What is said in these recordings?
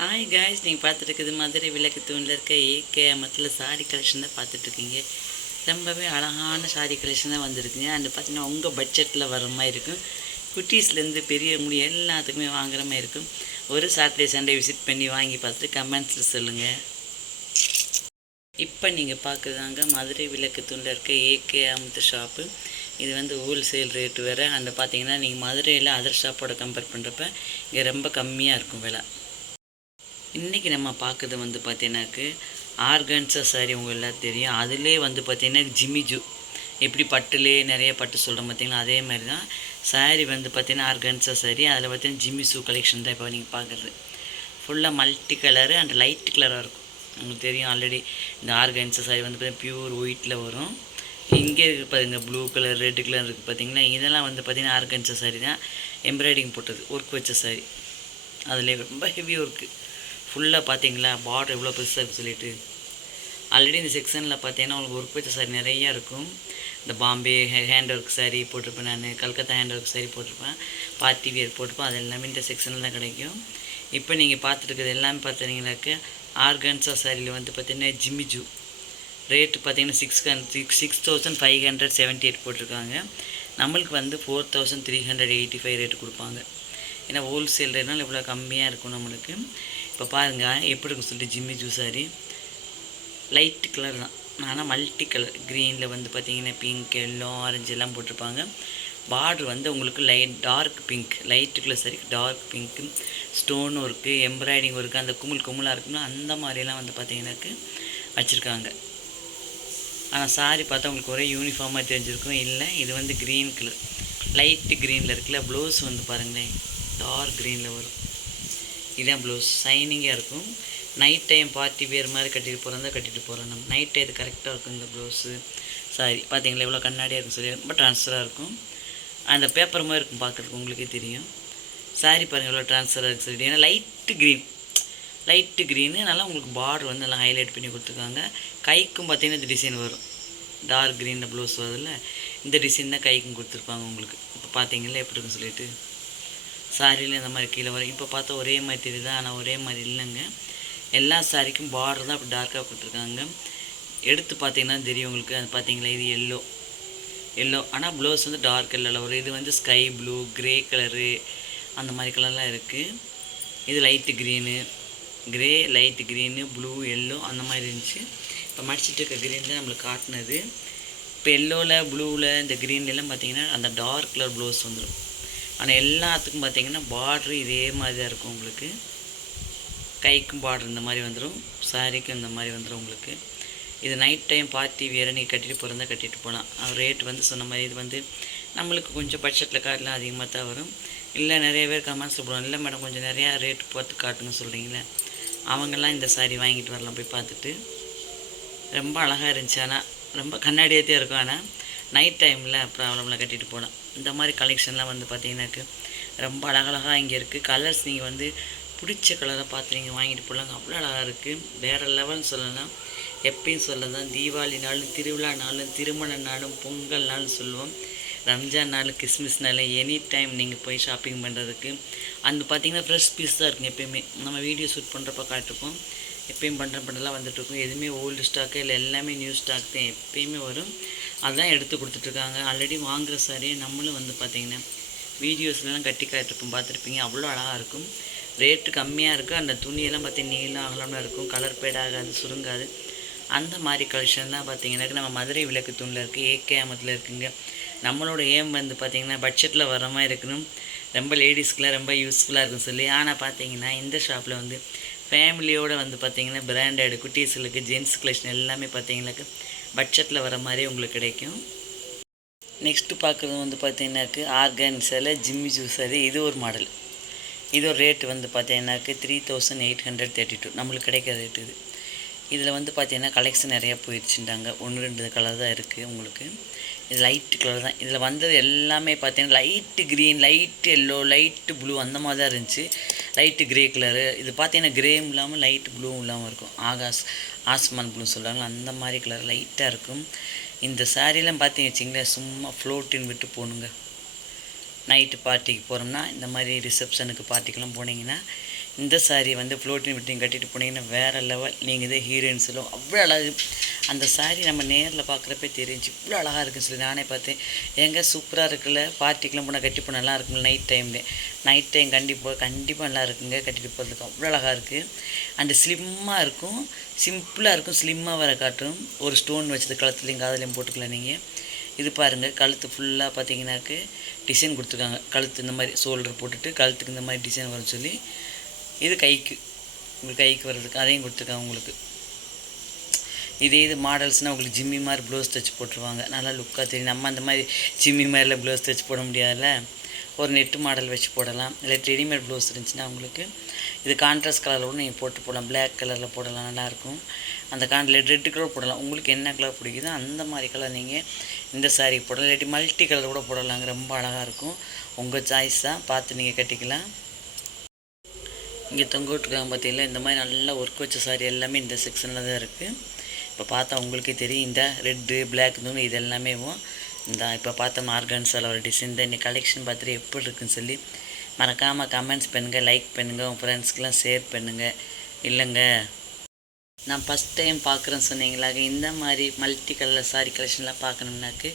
Hi guys நீங்கள் பார்த்துருக்குது மதுரை விளக்கு தூணில் இருக்க ஏகே அமத்தில் சாரி கலெக்ஷன் தான் பார்த்துட்ருக்கீங்க. ரொம்பவே அழகான சாரி கலெக்ஷன் தான் வந்திருக்குங்க. அண்ட் பார்த்தீங்கன்னா உங்கள் பட்ஜெட்டில் வர மாதிரி இருக்கும். குட்டீஸ்லேருந்து பெரிய முடி எல்லாத்துக்குமே வாங்குற மாதிரி இருக்கும். ஒரு சாட்டர்டே சண்டே விசிட் பண்ணி வாங்கி பார்த்துட்டு கமெண்ட்ஸில் சொல்லுங்கள் இப்போ நீங்கள் பார்க்குறதாங்க மதுரை விளக்கு தூணில் இருக்க ஏகே அமுத்து ஷாப்பு இது வந்து ஹோல்சேல் ரேட்டு வேறு. அண்ட் பார்த்தீங்கன்னா நீங்கள் மதுரையில் அதர் ஷாப்போட கம்பேர் பண்ணுறப்ப இங்கே ரொம்ப கம்மியாக இருக்கும் விலை. இன்றைக்கி நம்ம பார்க்குறது வந்து பார்த்தீங்கன்னாக்கு ஆர்கன்ஸா சாரி உங்கள் எல்லாம் தெரியும். அதிலே வந்து பார்த்தீங்கன்னா ஜிமிஜு எப்படி பட்டுலே நிறைய பட்டு சொல்கிறோம் பார்த்தீங்களா? அதே மாதிரி தான் சாரி வந்து பார்த்தீங்கன்னா ஆர்கன்ஸா சாரி அதில் பார்த்தீங்கன்னா ஜிமிசு கலெக்ஷன் தான் இப்போ நீங்கள் பார்க்குறது. ஃபுல்லாக மல்டி கலரு அண்ட் லைட் கலராக இருக்கும். உங்களுக்கு தெரியும் ஆல்ரெடி இந்த ஆர்கன்ஸா சாரி வந்து பார்த்தீங்கன்னா பியூர் ஒயிட்டில் வரும். இங்கே இருக்குது பாருங்க ப்ளூ கலர் ரெட் கலர் இருக்குது பார்த்தீங்களா? இதெல்லாம் வந்து பார்த்தீங்கன்னா ஆர்கன்ஸா சாரி தான். எம்ப்ராய்டிங் போட்டது ஒர்க் வச்ச சாரி அதில் ரொம்ப ஹெவி ஒர்க்கு ஃபுல்லாக பார்த்தீங்களா? பார்டர் எவ்வளோ பெருசாக சொல்லிட்டு. ஆல்ரெடி இந்த செக்ஷனில் பார்த்தீங்கன்னா உங்களுக்கு ஒர்க் வச்ச சாரி நிறையா இருக்கும். இந்த பாம்பே ஹேண்ட் ஒர்க் சாரீ போட்டிருப்பேன் நான். கல்கத்தா ஹேண்ட் ஒர்க் சாரீ போட்டிருப்பேன் பார்ட்டி வியர் போட்டிருப்பேன். அது எல்லாமே இந்த செக்ஷனில் தான் கிடைக்கும். இப்போ நீங்கள் பார்த்துருக்குறது எல்லாமே பார்த்தீங்கன்னாக்க ஆர்கன்ஸா சாரியில் வந்து பார்த்தீங்கன்னா ஜிமிஜு ரேட்டு பார்த்தீங்கன்னா six hundred six six thousand five hundred seventy eight போட்டிருக்காங்க. நம்மளுக்கு வந்து four thousand three hundred eighty five rate கொடுப்பாங்க. ஏன்னா ஹோல்சேல் ரேட்னால் இவ்வளோ கம்மியாக இருக்கும் நம்மளுக்கு. இப்போ பாருங்கள் எப்படி இருக்கும் சொல்லிட்டு Jimmy Choo sari light colour தான். ஆனால் மல்டி கலர். க்ரீனில் வந்து பார்த்தீங்கன்னா பிங்க் எல்லோ ஆரஞ்சு எல்லாம் போட்டிருப்பாங்க. பார்டர் வந்து உங்களுக்கு லைட் டார்க் பிங்க். லைட்டுக்குள்ளே கலர் சரி டார்க் பிங்க்கு ஸ்டோனும் இருக்குது எம்ப்ராய்டிங் ஒர்க்கு அந்த குமுள் குமுளாக இருக்கும்னா அந்த மாதிரிலாம் வந்து பார்த்தீங்கன்னாக்கு வச்சுருக்காங்க. ஆனால் சாரி பார்த்தா உங்களுக்கு ஒரே யூனிஃபார்மாக தெரிஞ்சிருக்கும். இல்லை இது வந்து க்ரீன் கலர் லைட்டு க்ரீனில் இருக்குல்ல ப்ளவுஸ் வந்து பாருங்களேன். டார்க் க்ரீனில் வரும். இதான் ப்ளவுஸ் ஷைனிங்காக இருக்கும். நைட் டைம் பார்ட்டி வேர் மாதிரி கட்டிட்டு போகிறதா கட்டிட்டு போகிறோம் நம்ம நைட் டைம் கரெக்டாக இருக்கும் இந்த ப்ளவுஸு சாரி பார்த்தீங்களா எவ்வளோ கண்ணாடியாக இருக்கும் சொல்லி ரொம்ப ட்ரான்ஸ்ஃபராக இருக்கும். அந்த பேப்பர் மாதிரி இருக்கும் பார்க்குறதுக்கு உங்களுக்கே தெரியும். சாரி பாருங்கள் எவ்வளோ ட்ரான்ஸ்ஃபராக இருக்குது சொல்லி ஏன்னா லைட்டு க்ரீன் லைட்டு க்ரீனு நல்லா உங்களுக்கு பார்டர் வந்து நல்லா ஹைலைட் பண்ணி கொடுத்துருக்காங்க. கைக்கும் பார்த்தீங்கன்னா இந்த டிசைன் வரும். டார்க் க்ரீனில் ப்ளவுஸ் வருதுல்ல இந்த டிசைன் தான் கைக்கும் கொடுத்துருப்பாங்க உங்களுக்கு. இப்போ பார்த்தீங்களா எப்படி இருக்குன்னு சொல்லிட்டு. சாரியில் இந்த மாதிரி கீழே வரும் இப்போ பார்த்தா ஒரே மாதிரி தெரியுது? ஆனால் ஒரே மாதிரி இல்லைங்க. எல்லா சாரிக்கும் பார்டர் தான் அப்படி டார்க்காக கொடுத்துருக்காங்க எடுத்து பார்த்தீங்கன்னா தெரியும் உங்களுக்கு. அது பார்த்தீங்களா? இது எல்லோ எல்லோ ஆனால் ப்ளவுஸ் வந்து டார்க் எல்லோவில் வரும். இது வந்து ஸ்கை ப்ளூ க்ரே கலரு அந்த மாதிரி கலர்லாம் இருக்குது இது light green grey light green blue yellow அந்த மாதிரி இருந்துச்சு. இப்போ மடிச்சிட்டு இருக்க க்ரீன் தான் நம்மளுக்கு காட்டினது. இப்போ எல்லோவில் ப்ளூவில் இந்த க்ரீன்லாம் பார்த்தீங்கன்னா அந்த டார்க் கலர் ப்ளவுஸ் வந்துடும் ஆனால் எல்லாத்துக்கும் பார்த்தீங்கன்னா பார்ட்ரு இதே மாதிரி தான் இருக்கும் உங்களுக்கு. கைக்கும் பார்டர் இந்த மாதிரி வந்துடும் சாரிக்கும் இந்த மாதிரி வந்துடும் உங்களுக்கு. இது நைட் டைம் பார்ட்டி வேறு நீங்கள் கட்டிட்டு போகிறதா கட்டிட்டு போகலாம் ரேட் வந்து சொன்ன மாதிரி இது வந்து நம்மளுக்கு கொஞ்சம் பட்ஜெட்டில் காட்டலாம் அதிகமாக தான் வரும். இல்லை நிறைய பேர் கமெண்ட்ஸ் போடுவோம் இல்லை மேடம் கொஞ்சம் நிறையா ரேட் பார்த்து காட்டுங்க சொல்கிறீங்களே அவங்கெல்லாம் இந்த சாரி வாங்கிட்டு வரலாம் போய் பார்த்துட்டு. ரொம்ப அழகாக இருந்துச்சு. ஆனால் ரொம்ப கண்ணாடியாகத்தே இருக்கும். ஆனால் நைட் டைமில் ப்ராப்ளமில் கட்டிட்டு போகலாம் இந்த மாதிரி கலெக்ஷன்லாம் வந்து பார்த்தீங்கன்னாக்கு ரொம்ப அழகழகாக இங்கே இருக்குது கலர்ஸ் நீங்கள் வந்து பிடிச்ச கலரை பார்த்து நீங்கள் வாங்கிட்டு போகலாங்க அவ்வளோ அழகாக இருக்குது வேறு லெவல்னு சொல்லலாம். எப்பயும் தான் தீபாவளி நாளும் திருவிழா நாளும் திருமண நாளும் பொங்கல் நாளும் சொல்லுவோம். ரம்ஜான் நாள் கிறிஸ்மஸ் நாள் எனி டைம் நீங்கள் போய் ஷாப்பிங் பண்ணுறதுக்கு அந்த பார்த்தீங்கன்னா ஃப்ரெஷ் பீஸ் தான் இருக்குங்க எப்பயுமே. நம்ம வீடியோ ஷூட் பண்ணுறப்ப காட்டிருப்போம். எப்பயும் பண்ணுற பண்ணலாம் வந்துட்டுருக்கும் எதுவுமே ஓல்டு ஸ்டாக்கு இல்லை எல்லாமே நியூ ஸ்டாக் தான் எப்பயுமே வரும். அதான் எடுத்து கொடுத்துட்ருக்காங்க. ஆல்ரெடி வாங்குகிற சாரியை நம்மளும் வந்து பார்த்திங்கன்னா வீடியோஸ்லாம் கட்டி காட்டிருப்போம் பார்த்துருப்பீங்க அவ்வளோ அழகாக இருக்கும். ரேட்டு கம்மியாக இருக்குது அந்த துணியெல்லாம் பார்த்திங்கன்னா நீளம் அகலம்லாம் இருக்கும். கலர் பேட் ஆகாது சுருங்காது. அந்த மாதிரி கலெக்ஷன்லாம் பார்த்தீங்கன்னா நம்ம மதுரை விளக்கு தூணில் இருக்குது ஏகே அமத்தில் இருக்குங்க. நம்மளோட ஏம் வந்து பார்த்திங்கன்னா பட்ஜெட்டில் வர மாதிரி இருக்கணும். ரொம்ப லேடிஸ்க்குலாம் ரொம்ப யூஸ்ஃபுல்லாக இருக்கும் சொல்லி. ஆனால் பார்த்தீங்கன்னா இந்த ஷாப்பில் வந்து ஃபேமிலியோடு வந்து பார்த்திங்கன்னா பிராண்டட் குட்டீஸுகளுக்கு ஜென்ஸ் கலெக்ஷன் எல்லாமே பார்த்திங்கனாக்கா பட்ஜெட்டில் வர மாதிரி உங்களுக்கு கிடைக்கும். நெக்ஸ்ட்டு பார்க்குறது வந்து பார்த்தீங்கன்னாக்கு ஆர்கான்ஸில் ஜிம்மி ஜூஸரு இது ஒரு மாடல் இது ஒரு ரேட் வந்து பார்த்தீங்கன்னாக்கு three thousand eight hundred thirty two நம்மளுக்கு கிடைக்கிற ரேட் இது. இதில் வந்து பார்த்திங்கன்னா கலெக்ஷன் நிறையா போயிடுச்சுட்டாங்க ஒன்று ரெண்டு கலர் தான் இருக்குது உங்களுக்கு. இது லைட்டு கலர் தான். இதில் வந்தது எல்லாமே பார்த்திங்கன்னா light green light yellow light blue அந்த மாதிரி தான் இருந்துச்சு. லைட்டு க்ரே கலரு இது பார்த்தீங்கன்னா க்ரேவும் இல்லாமல் லைட்டு ப்ளூவும் இல்லாமல் இருக்கும். ஆகாஷ் ஆஸ்மான் ப்ளூ சொல்கிறாங்களா அந்த மாதிரி கலர் லைட்டாக இருக்கும். இந்த சாரீலாம் பார்த்தீங்க வச்சிங்களேன் சும்மா ஃப்ளோட்டின்னு விட்டு போகணுங்க நைட்டு பார்ட்டிக்கு போகிறோம்னா இந்த மாதிரி ரிசப்ஷனுக்கு பார்ட்டிக்கெல்லாம் போனீங்கன்னா இந்த சாரீ வந்து ஃப்ளோட்டிங் விட்டிங் கட்டிட்டு போனீங்கன்னா வேறு லெவல் நீங்கள் இதே ஹீரோயின் சொல்லுவோம் அவ்வளோ அழகு. அந்த சாரீ நம்ம நேரில் பார்க்குறப்பே தெரிஞ்சு இவ்வளோ அழகாக இருக்குன்னு சொல்லி நானே பார்த்தேன். எங்கே சூப்பராக இருக்குல்ல? பார்ட்டிக்கெலாம் போனால் கட்டி போனால் நல்லா இருக்குங்களா நைட் டைமில் நைட் டைம் கண்டிப்பாக கண்டிப்பாக நல்லா இருக்குங்க. கட்டிட்டு போகிறதுக்கு அவ்வளோ அழகாக இருக்குது அண்டு ஸ்லிம்மாக இருக்கும். சிம்பிளாக இருக்கும். ஸ்லிம்மாக வர காட்டும். ஒரு ஸ்டோன் வச்சது கழுத்துலையும் காதலையும் போட்டுக்கலாம் நீங்கள் இது பாருங்கள் கழுத்து ஃபுல்லாக பார்த்தீங்கன்னாக்கு டிசைன் கொடுத்துருக்காங்க. கழுத்து இந்த மாதிரி ஷோல்டர் போட்டுட்டு கழுத்துக்கு இந்த மாதிரி டிசைன் வரும் சொல்லி இது கைக்கு. உங்களுக்கு கைக்கு வர்றதுக்கு அதையும் கொடுத்துருக்காங்க உங்களுக்கு. இதே இது மாடல்ஸ்னால் உங்களுக்கு ஜிம்மி மாதிரி ப்ளவுஸ் தைச்சு போட்டுருவாங்க. நல்லா லுக்காக தெரியும். நம்ம அந்த மாதிரி ஜிம்மி மாதிரிலாம் ப்ளவுஸ் தைச்சி போட முடியாதுல்ல? ஒரு நெட்டு மாடல் வச்சு போடலாம். இல்லை ரெடிமேட் ப்ளவுஸ் இருந்துச்சுன்னா உங்களுக்கு இது கான்ட்ராஸ்ட் கலரில் கூட நீங்கள் போட்டு போடலாம். பிளாக் கலரில் போடலாம். நல்லாயிருக்கும் அந்த காண்டில் ரெட் கலர் போடலாம். உங்களுக்கு என்ன கலர் பிடிக்குதோ அந்த மாதிரி கலர் நீங்கள் இந்த சாரீ போடலாம். இல்லாட்டி மல்டி கலர் கூட போடலாங்க. ரொம்ப அழகாக இருக்கும். உங்கள் சாய்ஸ் தான் பார்த்து நீங்கள் கட்டிக்கலாம். இங்கே தொங்க விட்டுருக்காங்க பார்த்தீங்களா இந்த மாதிரி நல்லா ஒர்க் வச்ச சாரி எல்லாமே இந்த செக்ஷனில் தான் இருக்குது இப்போ பார்த்தா உங்களுக்கே தெரியும் இந்த ரெட்டு பிளாக் இது எல்லாமே இந்த இப்போ பார்த்த மார்கன்ஸால் ஒரு டிசைன் தான் இந்த கலெக்ஷன் பார்த்துட்டு எப்படி இருக்குன்னு சொல்லி மறக்காமல் கமெண்ட்ஸ் பண்ணுங்கள் லைக் பண்ணுங்கள் உங்கள் ஃப்ரெண்ட்ஸ்க்கெலாம் ஷேர் பண்ணுங்கள் இல்லைங்க. நான் ஃபஸ்ட் டைம் பார்க்குறேன்னு சொன்னீங்களாக இந்த மாதிரி மல்டி கலர் சாரி கலெக்ஷன்லாம் பார்க்கணும்னாக்கு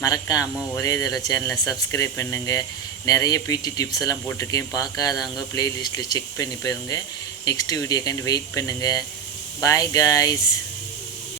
மறக்காமல் ஒரே தடவை சேனலை சப்ஸ்கிரைப் பண்ணுங்கள் நிறைய பிடி டிப்ஸ் எல்லாம் போட்டிருக்கேன். பார்க்காதவங்க ப்ளேலிஸ்ட்டில் செக் பண்ணி பாருங்கள் நெக்ஸ்ட் வீடியோக்காண்டி வெயிட் பண்ணுங்கள் பாய் காய்ஸ்